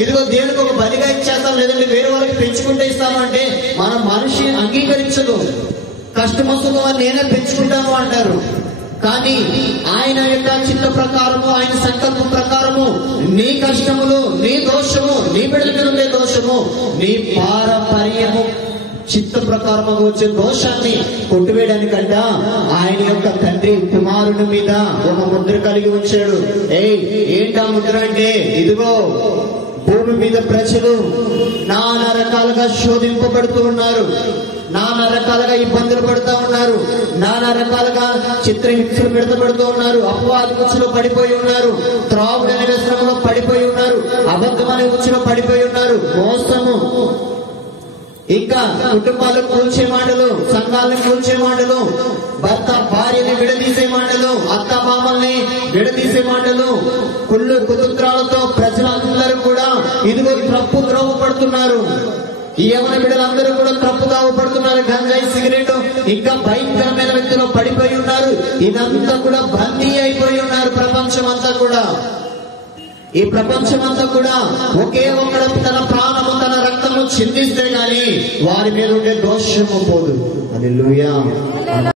ఇదిగో దేవునికి ఒక బలిగా ఇచ్చేస్తాం, లేదంటే వేరే వాళ్ళకి పెంచుకుంటే ఇస్తాను అంటే మన మనిషి అంగీకరించదు. కష్టం వస్తుందో నేనే పెంచుకుంటాను అంటారు. కానీ ఆయన యొక్క చిత్త ప్రకారము, ఆయన సంకల్పం ప్రకారము నీ కష్టములు, నీ దోషము, నీ బిడ్డల మీద ఉండే దోషము, నీ పారంపర్యము చిత్త ప్రకారము వచ్చే దోషాన్ని కొట్టివేయడానికంట ఆయన యొక్క తండ్రి కుమారుని మీద ఒక ముద్ర కలిగి ఉంచాడు. ఏంటా ముద్ర అంటే, ఇదిగో భూమి మీద ప్రజలు నానా రకాలుగా శోధింపబడుతూ ఉన్నారు, నానా రకాలుగా ఇబ్బందులు పడుతూ ఉన్నారు, నానా రకాలుగా చిత్రహింసలు పెడతబడుతూ ఉన్నారు, అపవాది ఉచ్చులో పడిపోయి ఉన్నారు, త్రాగుడనే వ్యసనంలో పడిపోయి ఉన్నారు, అబద్ధమనే ఉచ్చులో పడిపోయి ఉన్నారు, మోసము, ఇంకా కుటుంబాలను కూల్చే మాటలు, సంఘాలను కూల్చే మాటలు, భర్త భార్యని విడదీసే మాటలు, అత్త మామల్ని విడదీసే మాటలు, కుళ్ళు కుతంత్రాలతో ప్రజలందరూ కూడా ఇదిగో తప్పు ద్రోవ పడుతున్నారు. ఈ యవన బిడ్డలందరూ కూడా తప్పు ద్రోవ పడుతున్నారు. గంజాయి, సిగరెట్, ఇంకా భయంకరమైన వ్యక్తులు పడిపోయి ఉన్నారు. ఇదంతా కూడా బందీ అయిపోయి ఉన్నారు. ప్రపంచం అంతా కూడా, ఈ ప్రపంచమంతా కూడా ఒకే ఒక్కడు తన ప్రాణము, తన రక్తము చిందిస్తే గాని వారి మీద ఉండే దోషము పోదు. హల్లెలూయా.